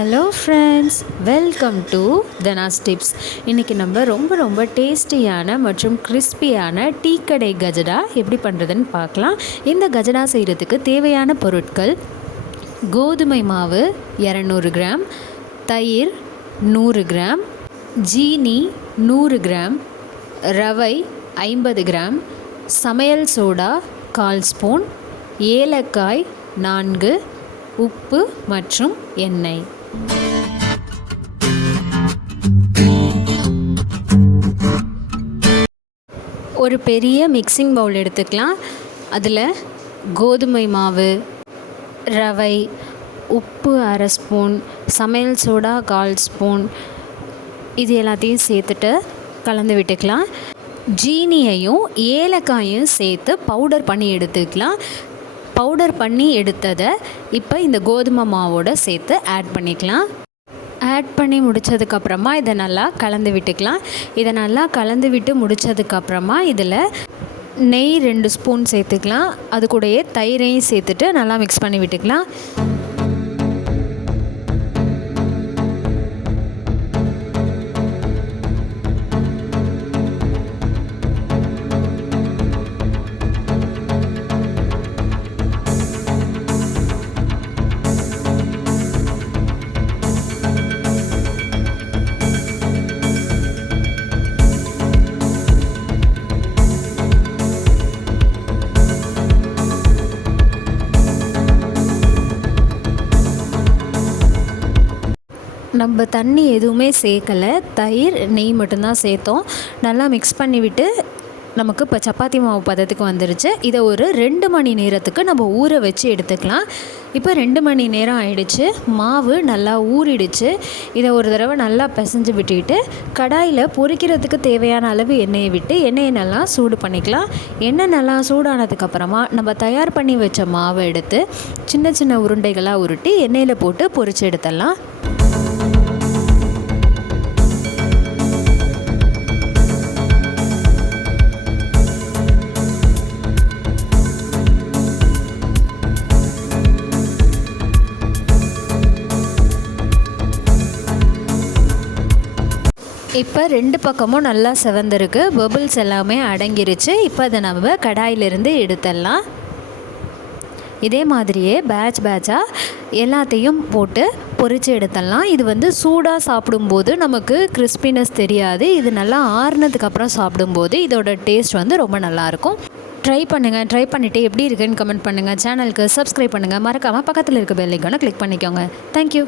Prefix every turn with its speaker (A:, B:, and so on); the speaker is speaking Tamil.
A: Hello friends welcome to Dhana's tips இன்றைக்கி நம்ம ரொம்ப ரொம்ப டேஸ்டியான மற்றும் கிறிஸ்பியான டீ கடை கஜடா எப்படி பண்ணுறதுன்னு பார்க்கலாம். இந்த கஜடா செய்கிறதுக்கு தேவையான பொருட்கள் கோதுமை மாவு இரநூறு கிராம் தயிர் நூறு கிராம் ஜீனி நூறு கிராம் ரவை ஐம்பது கிராம் சமையல் சோடா கால் ஸ்பூன் ஏலக்காய் நான்கு உப்பு மற்றும் எண்ணெய். ஒரு பெரிய மிக்சிங் பவுல் எடுத்துக்கலாம். அதில் கோதுமை மாவு ரவை உப்பு அரை ஸ்பூன் சமையல் சோடா கால் ஸ்பூன் இது எல்லாத்தையும் சேர்த்துட்டு கலந்து விட்டுக்கலாம். ஜீனியையும் ஏலக்காயும் சேர்த்து பவுடர் பண்ணி எடுத்துக்கலாம். பவுடர் பண்ணி எடுத்ததை இப்போ இந்த கோதுமை மாவோட சேர்த்து ஆட் பண்ணிக்கலாம். ஆட் பண்ணி முடித்ததுக்கப்புறமா இதை நல்லா கலந்து விட்டுக்கலாம். இதை நல்லா கலந்து விட்டு முடித்ததுக்கப்புறமா இதில் நெய் ரெண்டு ஸ்பூன் சேர்த்துக்கலாம். அது கூடயே தயிரையும் சேர்த்துட்டு நல்லா மிக்ஸ் பண்ணி விட்டுக்கலாம். நம்ம தண்ணி எதுவுமே சேர்க்கலை. தயிர் நெய் மட்டும்தான் சேர்த்தோம். நல்லா மிக்ஸ் பண்ணிவிட்டு நமக்கு இப்போ சப்பாத்தி மாவு பதத்துக்கு வந்துருச்சு. இதை ஒரு ரெண்டு மணி நேரத்துக்கு நம்ம ஊற வச்சு எடுத்துக்கலாம். இப்போ ரெண்டு மணி நேரம் ஆயிடுச்சு. மாவு நல்லா ஊறிடுச்சு. இதை ஒரு தடவை நல்லா பிசைஞ்சு விட்டுக்கிட்டு கடாயில் பொரிக்கிறதுக்கு தேவையான அளவு எண்ணெயை விட்டு எண்ணெயை நல்லா சூடு பண்ணிக்கலாம். எண்ணெய் நல்லா சூடானதுக்கப்புறமா நம்ம தயார் பண்ணி வச்ச மாவை எடுத்து சின்ன சின்ன உருண்டைகளாக உருட்டி எண்ணெயில் போட்டு பொரிச்சு எடுத்துடலாம். இப்போ ரெண்டு பக்கமும் நல்லா செவந்திருக்கு. பபிள்ஸ் எல்லாமே அடங்கிருச்சு. இப்போ அதை நம்ம கடாயிலிருந்து எடுத்துடலாம். இதே மாதிரியே பேட்ச் பேட்சாக எல்லாத்தையும் போட்டு பொரித்து எடுத்துடலாம். இது வந்து சூடாக சாப்பிடும்போது நமக்கு கிறிஸ்பினஸ் தெரியாது. இது நல்லா ஆறுனதுக்கப்புறம் சாப்பிடும்போது இதோட டேஸ்ட் வந்து ரொம்ப நல்லாயிருக்கும் ட்ரை பண்ணுங்கள் ட்ரை பண்ணிவிட்டு எப்படி இருக்குன்னு கமெண்ட் பண்ணுங்கள் சேனலுக்கு சப்ஸ்கிரைப் பண்ணுங்கள் மறக்காமல் பக்கத்தில் இருக்க பெல்லைக்கான கிளிக் பண்ணிக்கோங்க. தேங்க்யூ